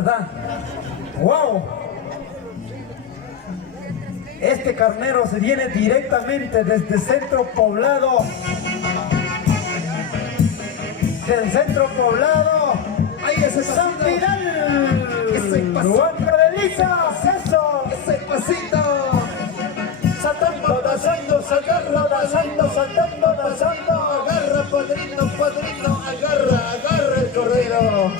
¿verdad? ¡Wow! Este carnero se viene directamente desde Centro Poblado. Del Centro Poblado. Ahí ese San Vidal. Ese pasito. Huanca de Lizas, eso. Ese pasito. Saltando, danzando, saltando, danzando, saltando, danzando. Agarra, padrino, padrino, agarra el cordero.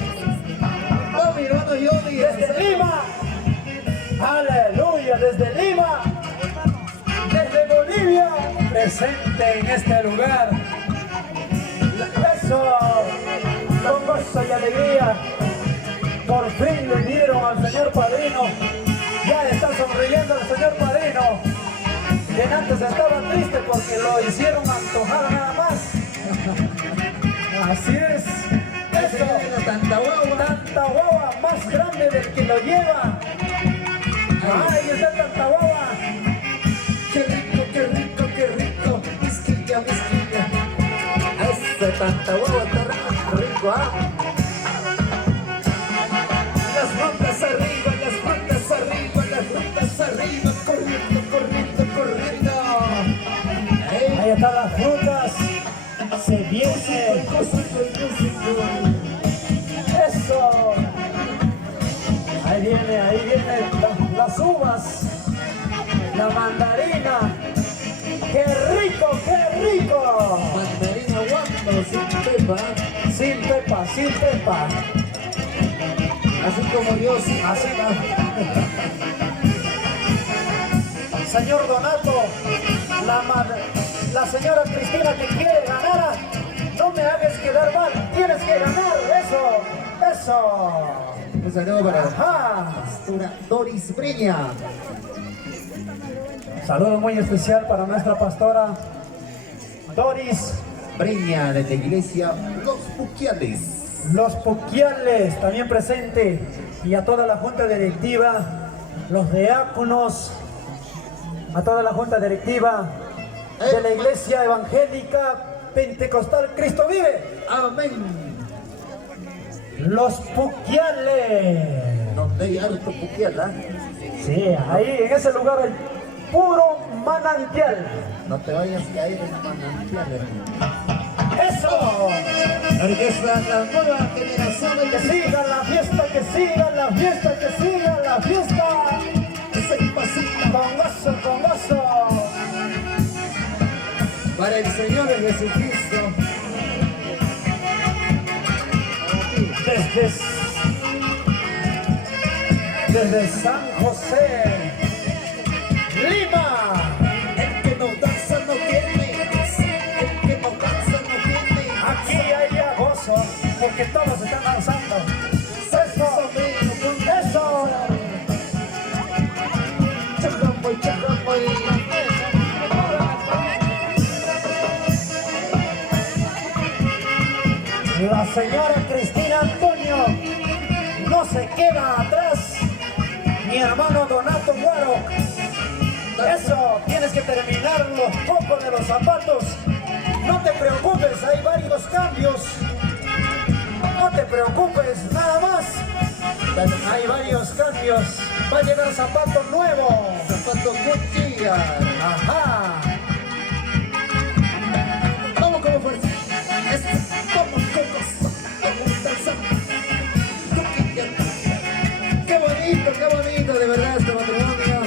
Oh, mi hermano Johnny. Desde Lima. Aleluya, desde Lima. Desde Bolivia. Presente en este lugar. Eso. Con gozo y alegría. Por fin le dieron al señor padrino. Ya está sonriendo el señor padrino. Quien antes estaba triste porque lo hicieron antojar nada más. Así es. Eso. Tanta Tantahuahua más grande del que lo lleva. Ahí está Tantahuahua. Qué rico, qué rico, qué rico. Mezquilla, mezquilla. Ese Tantahuahua está rico, ¿ah? Las frutas arriba, las frutas arriba, las frutas arriba. Corriendo, corriendo, corriendo. Ahí están las frutas. Se viene. Eso. Ahí viene las uvas. La mandarina. ¡Qué rico, qué rico! Mandarina guapo, sin pepa. Sin pepa, sin pepa. Así como Dios. Así Señor Donato, la señora Cristina que quiere ganar, no me hagas quedar mal, tienes que ganar, eso. Un saludo para Ajá. Pastora Doris Breña. Saludo muy especial para nuestra pastora Doris. Breña de la iglesia Los Puquiales. Los Puquiales también presente, y a toda la junta directiva, los diáconos, a toda la junta directiva de la iglesia evangélica pentecostal Cristo Vive. Amén. Los Puquiales. Donde hay harto Puquial, ¿ah? Sí, ahí en ese lugar hay puro manantial. No te vayas a caer en manantiales. ¡Eso! Porque es la nueva generación Que siga la fiesta, que siga la fiesta, que siga la fiesta. ese pasito Con gozo, con gozo. para el Señor Jesucristo. Desde San José, Lima. El que no danza no tiene. El que no danza no tiene. Aquí hay gozo, porque todos están danzando. Eso, eso. Chacamoy, chacamoy. La señora Cristina Antonio no se queda atrás. Mi hermano Donato Guaro. Eso, tienes que terminar los pocos de los zapatos. No te preocupes, hay varios cambios. No te preocupes, nada más. Hay varios cambios. Va a llegar zapato nuevo. Zapato Gucci. Ajá. Vamos como fuerza. Vamos como danza. Qué bonito, de verdad, este matrimonio.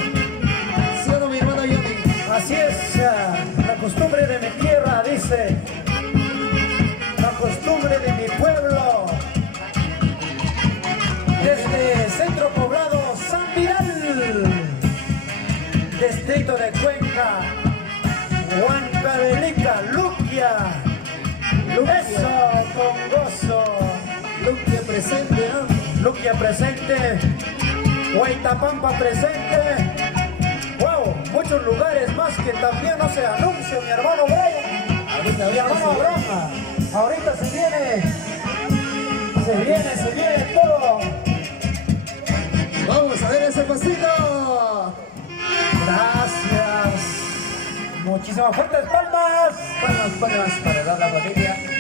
¿Sí o no, mi hermano Johnny? Así es, la costumbre de mi tierra, dice. La costumbre de mi pueblo. Desde Centro Poblado, San Vidal. Distrito de Cuenca. Huancavelica, Luquia. Eso, con gozo. Luquia presente, ¿no? Luquia presente. Huaytapampa presente. Wow, muchos lugares más que también no se anuncian, mi hermano Brian. Ahorita, Mi hermano Abraham. Ahorita se viene todo. Vamos a ver ese pasito. Gracias. Muchísimas fuertes palmas. Palmas para la familia.